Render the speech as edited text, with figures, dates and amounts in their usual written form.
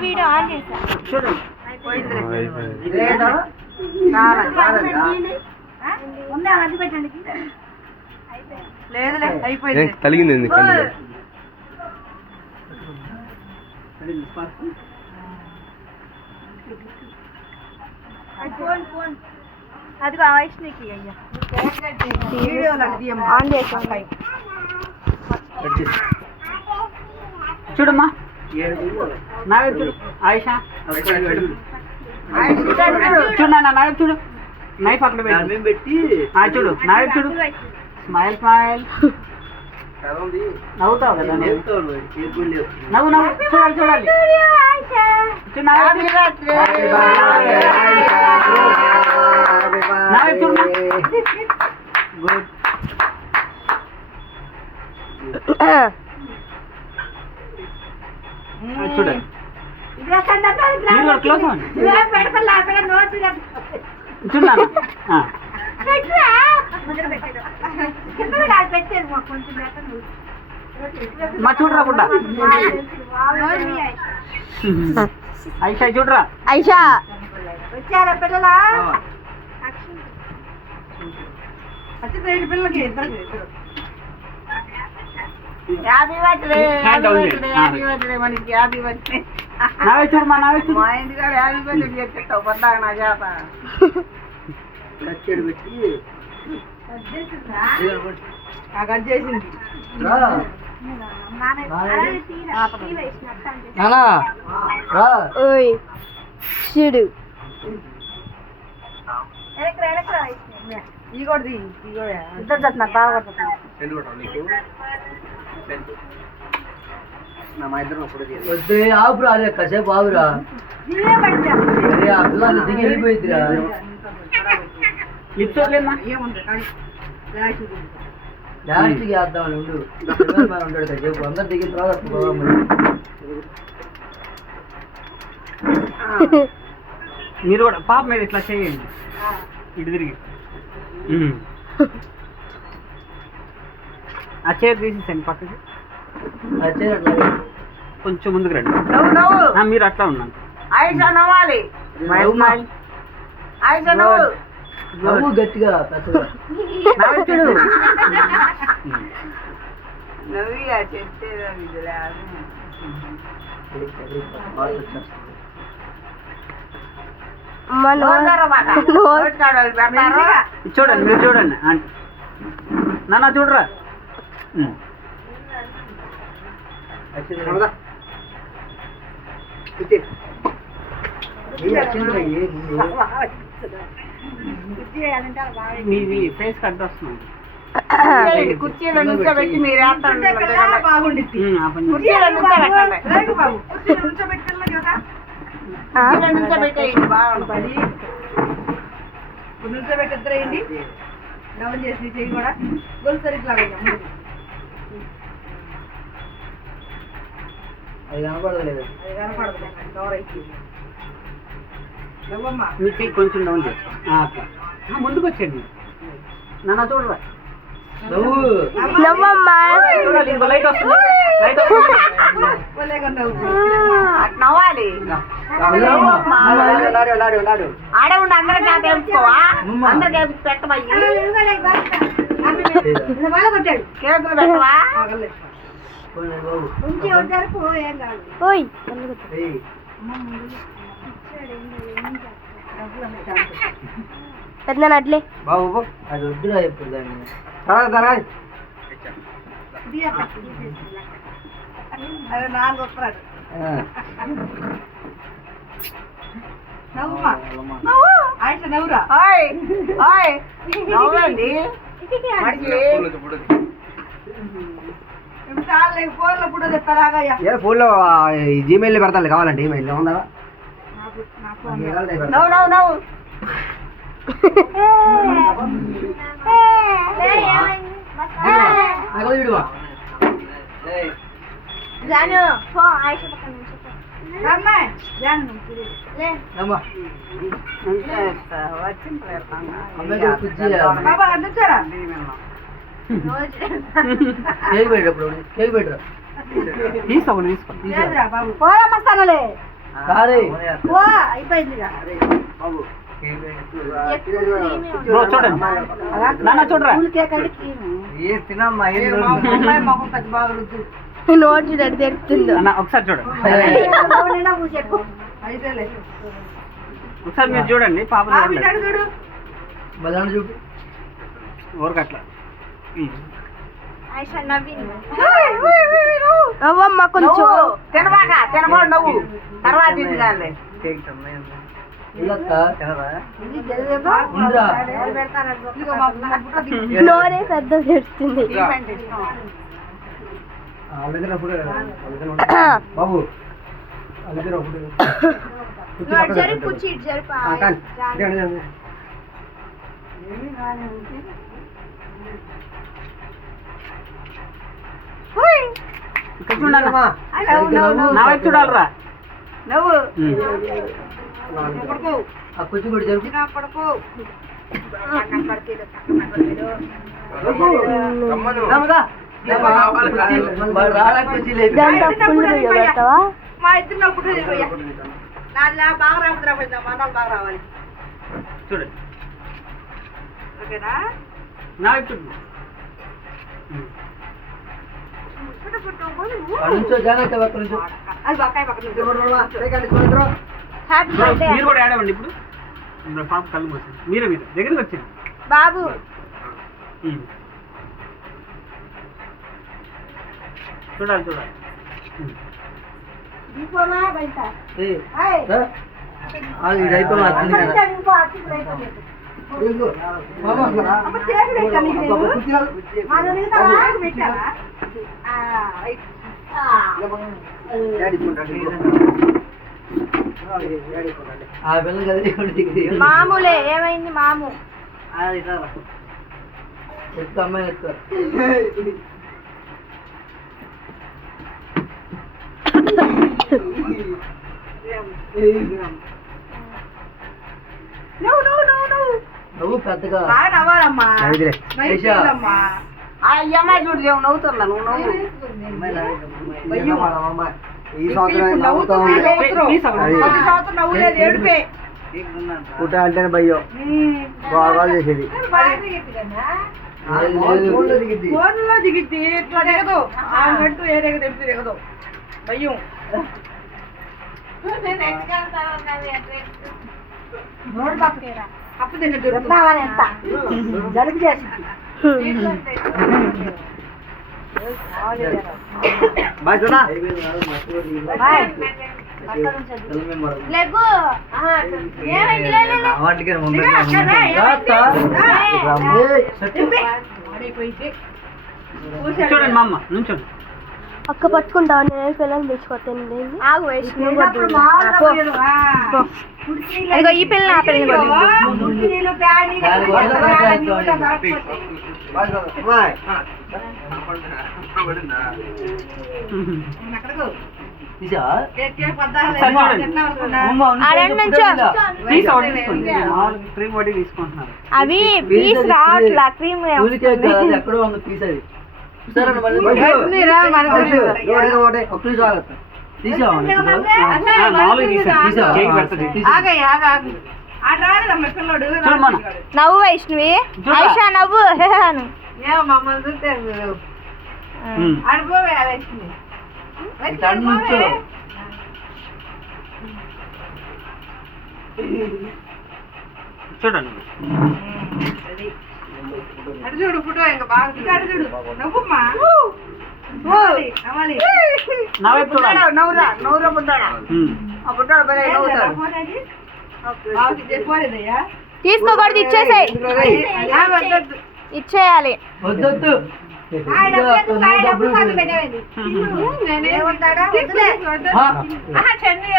Video on చేసా చూడండి కలిగింది అదిగో వైష్ణవికి అయ్యా ఆన్ చేసాం చూడమ్మా నా వైపు చూడు ఆయిషా చూడు నాన్న నా వైపు చూడు నైఫ్ అక్కడ పెట్టి చూడు నా వైపు చూడు స్మైల్ స్మైల్ నవ్వుతావు కదా నవ్వు నవ్వు చూడాలి చూడాలి నా వైపు చూడు గుడ్ చూడండి మీరు క్లోజ్ అవ్వండి చూడాలి మా చూడరా కూడా ఐషా చూడరా ఐషా వచ్చారా పిల్లలా పిల్లలకి హ్యాపీ బర్త్డే హ్యాపీ బర్త్డే మనకి హ్యాపీ బర్త్డే చూడమ్మా మా ఇంటికాడ హ్యాపీ బర్త్డే చెప్పేస్తావు పద్దాక నా చేత కచ్చేడు పెట్టి కట్ చేసింది చూడు ఈ కూడా ఇద్దరు చట్టిన బాగా వద్దే ఆపురా అదే కాసేపు ఆవురా అరే ఆ పిల్లలు దిగి వెళ్ళిపోయిద్దిరా లాస్ట్కి వేద్దామని ఉండు ఉంటాడు కాసేపు అందరు దిగిన తర్వాత మీరు కూడా పాప మీద ఇట్లా చేయండి ఇటు తిరిగి ఆ చైర్ తీసేసండి పక్కకి ఆ చైర్ అట్లా కొంచెం ముందుకు రండి మీరు అట్లా ఉన్నాను ఆయిషా నవ్వాలి ఆయిషా నవ్వు నవ్వు గట్టిగా చూడు నవ్వి చెప్తే చూడండి మీరు చూడండి నాన్న చూడరా మీది ఫేస్ కట్ వస్తుంది కుర్చీలో నుంచోబెట్టి మీరు బాగుండి కుర్చీలో నుంచోబెట్టేయండి బాగుంది నుంచోబెట్టేద్దరేయండి డౌన్ చేసి చెయ్యి కూడా గొలుసు సరిగ్గా అది కనపడలేదు అది కనపడదు కవర్ అయిపోయింది నవ్వమ్మా మీ చెయ్యి కొంచెం డౌన్ చేసి ముందుకు వచ్చేయండి నాన్న చూడరా చూడాలి ఇంకో లైట్ వస్తుంది నవ్వాలి ఆడవుండి అందరూ చేత వేసుకోవా అందరు కేపు పెట్టవయ్యి కేకులు పెట్టవా పెద్ద అట్లే బాబు అది వద్దురా ఎప్పుడు దాన్ని తర్వాత అదే నాలుగు వస్తున్నాడు నవ్వుమా నవ్వు ఆయిష నవ్వురా హాయ్ హాయ్ నవ్వండి ఫోన్లో ఫోటో తెస్తారాగా ఫోన్లో జీమెయిల్ పెడతాను కావాలంటే ఈమెయిల్ ఉందా నవ్వు నవ్వు నవ్వు విడువా కేక్ పెట్టరా తీసుకోండి తీసుకో లేదురా బాబు పోరమ్మ స్థానలే కారే పో అయిపోయిందిగా బ్రో చూడండి నాన్న చూడరా కూల్ కేక్ అంటే క్రీమ్ ఏ తినమ్మా అమ్మాయి మొహం పెద్ద బాగా రుద్దు నోట్ చూడండి తెరుతుందో అన్న ఒకసారి చూడండి నిండా కూర్చెక్కు అయితేలే ఒకసారి మీరు చూడండి పాప చూడండి చూడు బలాన్ని చూపి ఊరకట్లా ఆయిషా నవ్వింది నవ్వమ్మ కొంచెం తినబాక తినబోడు నవ్వు తర్వాత ఇది కానీ ఇల్లక్క ఉండరా నోరే పెద్ద తెరుస్తుంది బాబు జరిపి కూర్చి ఇటు జరిపి ఇక్కడ చూడండి నా వైపు చూడాలరా నవ్వు ఆ కూర్చి కూడా జరుపు పడుకో రాడా కూర్చి లేదు గంట ఫుల్ వీడియో పెడతావా మా ఇద్దరు నవ్వుకుంటే నాది బాగా రాకపోతే రాకపోతే మా నాన్న బాగా రావాలి చూడండి ఓకేనా నా వైపు చూడండి నుంచో జాగ్రత్త పక్క నుంచో అది బక్కాయి పక్కన హ్యాపీ బ్రో, బర్త్డే మీరు కూడా ఆడవండి ఇప్పుడు ఇప్పుడు పాప కళ్ళు మూసింది మీరే దగ్గరికి వచ్చింది బాబు చూడాలి చూడాలి ఇది అయిపోయి అర్థం ఆ పిల్లలు కదిలి మామూలే ఏమైంది మాము ఎక్కువ అమ్మాయి ఎక్కువ నువ్వు పెద్దగా బాగా నవ్వాలమ్మా ఐషా. ఆ అమ్మాయి చూడు ఏమో నవ్వుతున్నా నువ్వు నవ్వు ఈ సంవత్సరం నవ్వుతా ఉంది ప్లీజ్ అవ్వండి. ప్రతి సంవత్సరం నవ్వులేదు ఏడుపే పుట్ట అంటేనే భయ్యం బాగా చేసేది ఫోన్లో దిగిద్ది ఇట్లా దిగదు ఆమెకంటూ ఏ రేగదు ఎంపీ దిగదు భయం అప్పు తిన్నట్టు జలుబు చేసి లెగ్గు ఏమైంది లే, లే, లే. చూడండి మా అమ్మ నుంచోండి అక్క పట్టుకుంటావు నేను పిల్లల్ని తెచ్చుకోతాను ఆగు వయసు అదిగో ఈ పిల్లని ఆ పిల్లని క్రీమ్ వడ్డీ తీసుకుంటున్నారు అవి పీస్ రావట్లా క్రీమ్ ఎక్కడో ఉంది పీస్ అది సరే మామూలుగా తీసాను చేయి పెడుతుంది నవ్వు వైష్ణవి ఐషా నవ్వు హేహాను ఏమో మమ్మల్ని చూస్తే అనుభవే చూడండి అటు చూడు ఫోటో ఇంకా బాగా అటు చూడు నవ్వుమ్మా నా వైపు చూడాలి నవ్వురా నవ్వురా పుట్టాడా ఆ పుట్టాడు భలే నవ్వుతాడు తీసుకోకూడదు ఇచ్చేసాయి ఇచ్చేయాలి వద్దొద్దు చెన్నై